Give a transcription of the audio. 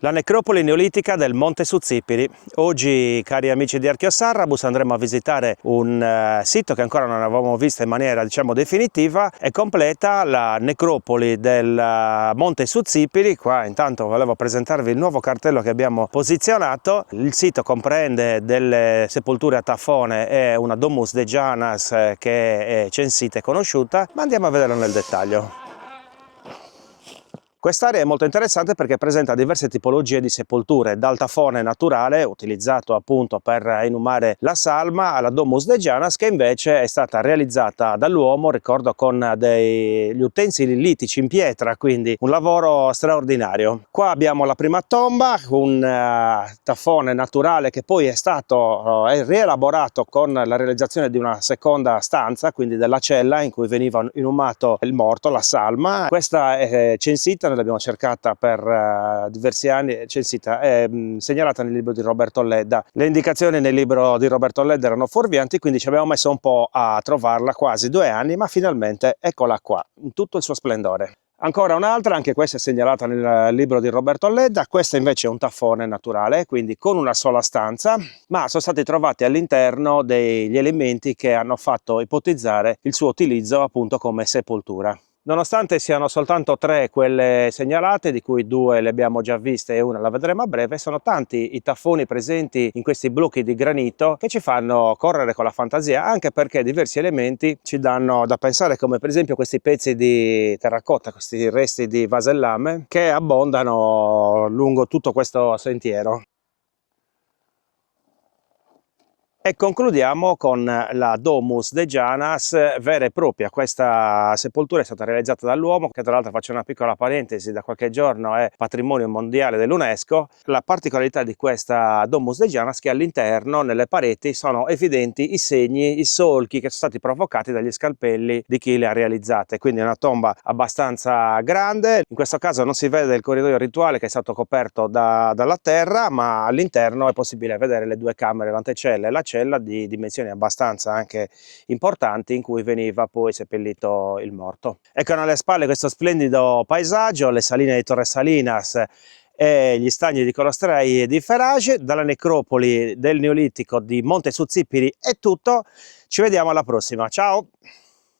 La necropoli neolitica del Monte Suzzipiri. Oggi, cari amici di Archeosarrabus, andremo a visitare un sito che ancora non avevamo visto in maniera, definitiva e completa, la necropoli del Monte Suzzipiri. Qua intanto volevo presentarvi il nuovo cartello che abbiamo posizionato. Il sito comprende delle sepolture a tafone e una Domus de Janas che è censita e conosciuta, ma andiamo a vederlo nel dettaglio. Quest'area è molto interessante perché presenta diverse tipologie di sepolture, dal tafone naturale, utilizzato appunto per inumare la salma, alla Domus de Janas, che invece è stata realizzata dall'uomo, ricordo, con degli utensili litici in pietra, quindi un lavoro straordinario. Qua abbiamo la prima tomba, un tafone naturale che poi è stato rielaborato con la realizzazione di una seconda stanza, quindi della cella in cui veniva inumato il morto, la salma. Questa è censita, noi l'abbiamo cercata per diversi anni, censita, è segnalata nel libro di Roberto Ledda. Le indicazioni nel libro di Roberto Ledda erano fuorvianti, quindi ci abbiamo messo un po' a trovarla, quasi 2 anni, ma finalmente eccola qua, in tutto il suo splendore. Ancora un'altra, anche questa è segnalata nel libro di Roberto Ledda. Questa invece è un tafone naturale, quindi con una sola stanza, ma sono stati trovati all'interno degli elementi che hanno fatto ipotizzare il suo utilizzo appunto come sepoltura. Nonostante siano soltanto 3 quelle segnalate, di cui 2 le abbiamo già viste e una la vedremo a breve, sono tanti i tafoni presenti in questi blocchi di granito che ci fanno correre con la fantasia, anche perché diversi elementi ci danno da pensare, come per esempio questi pezzi di terracotta, questi resti di vasellame che abbondano lungo tutto questo sentiero. E concludiamo con la Domus de Janas vera e propria. Questa sepoltura è stata realizzata dall'uomo, che tra l'altro, faccio una piccola parentesi, da qualche giorno è patrimonio mondiale dell'UNESCO. La particolarità di questa Domus de Janas è che all'interno, nelle pareti, sono evidenti i segni, i solchi che sono stati provocati dagli scalpelli di chi le ha realizzate. Quindi è una tomba abbastanza grande. In questo caso non si vede il corridoio rituale, che è stato coperto dalla terra, ma all'interno è possibile vedere le 2 camere, l'antecella e la cella, di dimensioni abbastanza anche importanti, in cui veniva poi seppellito il morto. Eccono alle spalle questo splendido paesaggio, le saline di Torre Salinas e gli stagni di Colostrai e di Ferrage. Dalla necropoli del Neolitico di Monte Suzzipiri è tutto, ci vediamo alla prossima, ciao!